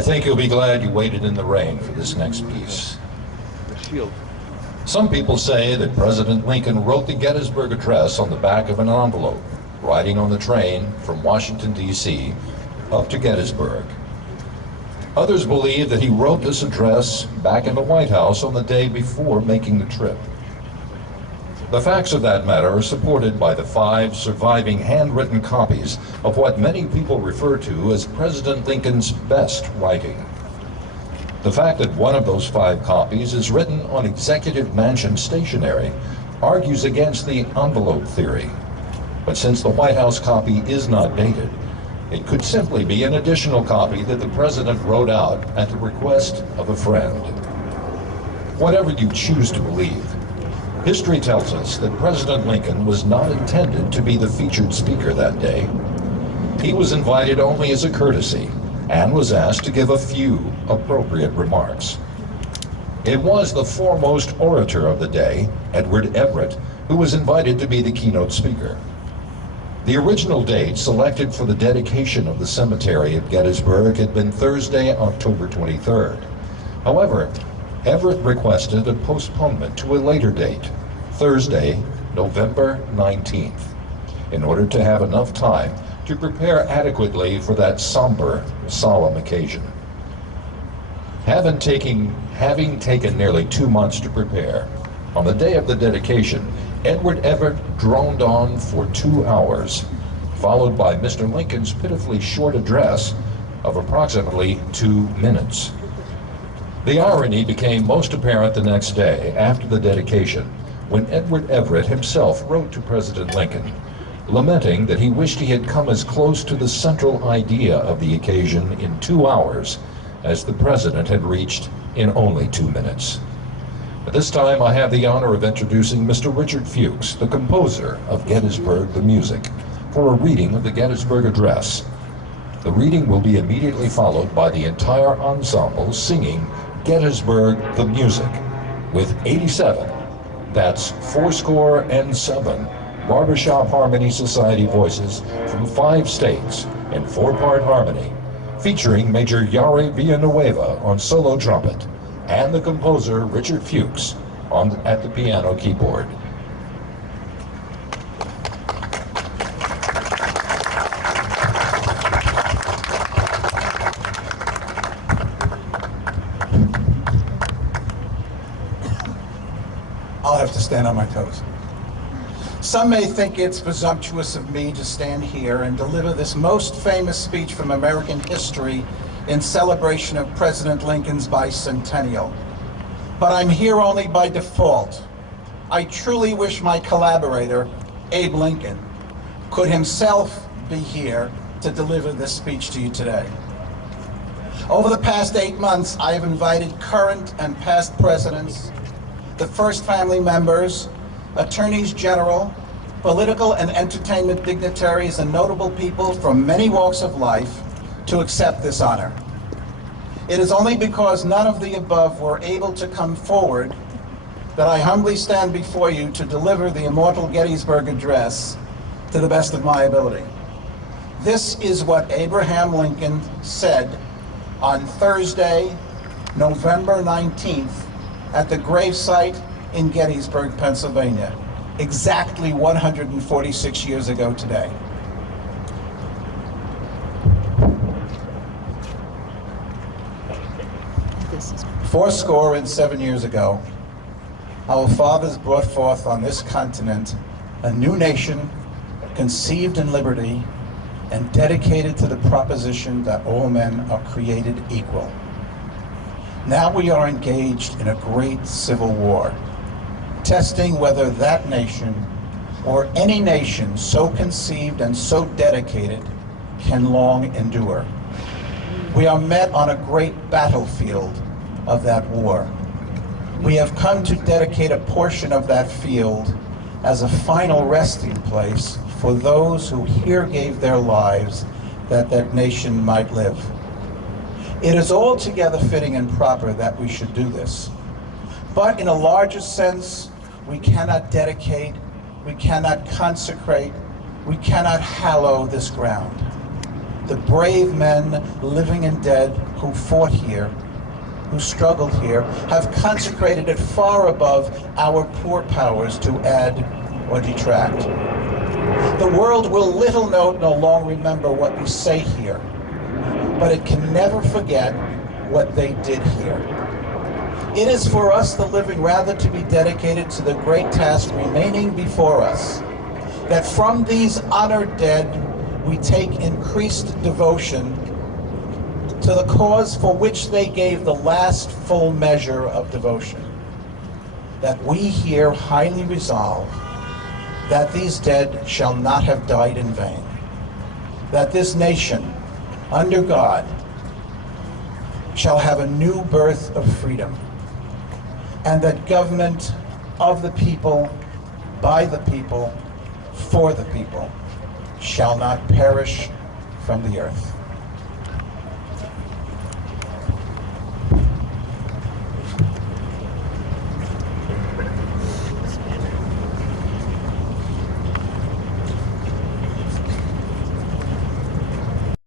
I think you'll be glad you waited in the rain for this next piece. The shield. Some people say that President Lincoln wrote the Gettysburg Address on the back of an envelope, riding on the train from Washington, D.C. up to Gettysburg. Others believe that he wrote this address back in the White House on the day before making the trip. The facts of that matter are supported by the 5 surviving handwritten copies of what many people refer to as President Lincoln's best writing. The fact that one of those 5 copies is written on Executive Mansion stationery argues against the envelope theory. But since the White House copy is not dated, it could simply be an additional copy that the President wrote out at the request of a friend. Whatever you choose to believe, history tells us that President Lincoln was not intended to be the featured speaker that day. He was invited only as a courtesy and was asked to give a few appropriate remarks. It was the foremost orator of the day, Edward Everett, who was invited to be the keynote speaker. The original date selected for the dedication of the cemetery at Gettysburg had been Thursday, October 23rd. However, Everett requested a postponement to a later date, Thursday, November 19th, in order to have enough time to prepare adequately for that somber, solemn occasion. Having taken nearly 2 months to prepare, on the day of the dedication, Edward Everett droned on for 2 hours, followed by Mr. Lincoln's pitifully short address of approximately 2 minutes. The irony became most apparent the next day after the dedication, when Edward Everett himself wrote to President Lincoln, lamenting that he wished he had come as close to the central idea of the occasion in 2 hours as the President had reached in only 2 minutes. At this time, I have the honor of introducing Mr. Richard Fuchs, the composer of Gettysburg the Music, for a reading of the Gettysburg Address. The reading will be immediately followed by the entire ensemble singing Gettysburg the Music with 87, that's 87, Barbershop Harmony Society voices from 5 states in 4-part harmony, featuring Major Yare Villanueva on solo trumpet, and the composer Richard Fuchs at the piano keyboard. I'll have to stand on my toes. Some may think it's presumptuous of me to stand here and deliver this most famous speech from American history in celebration of President Lincoln's bicentennial. But I'm here only by default. I truly wish my collaborator, Abe Lincoln, could himself be here to deliver this speech to you today. Over the past 8 months, I have invited current and past presidents, the first family members, attorneys general, political and entertainment dignitaries, and notable people from many walks of life to accept this honor. It is only because none of the above were able to come forward that I humbly stand before you to deliver the immortal Gettysburg Address to the best of my ability. This is what Abraham Lincoln said on Thursday, November 19th, at the gravesite in Gettysburg, Pennsylvania, exactly 146 years ago today. Fourscore and 7 years ago, our fathers brought forth on this continent a new nation conceived in liberty and dedicated to the proposition that all men are created equal. Now we are engaged in a great civil war, testing whether that nation or any nation so conceived and so dedicated can long endure. We are met on a great battlefield of that war. We have come to dedicate a portion of that field as a final resting place for those who here gave their lives that that nation might live. It is altogether fitting and proper that we should do this. But in a larger sense, we cannot dedicate, we cannot consecrate, we cannot hallow this ground. the brave men, living and dead, who fought here, who struggled here, have consecrated it far above our poor powers to add or detract. The world will little note nor long remember what we say here, but it can never forget what they did here. It is for us, the living, rather to be dedicated to the great task remaining before us, that from these honored dead we take increased devotion to the cause for which they gave the last full measure of devotion, that we here highly resolve that these dead shall not have died in vain, that this nation, under God, shall have a new birth of freedom, and that government of the people, by the people, for the people, shall not perish from the earth.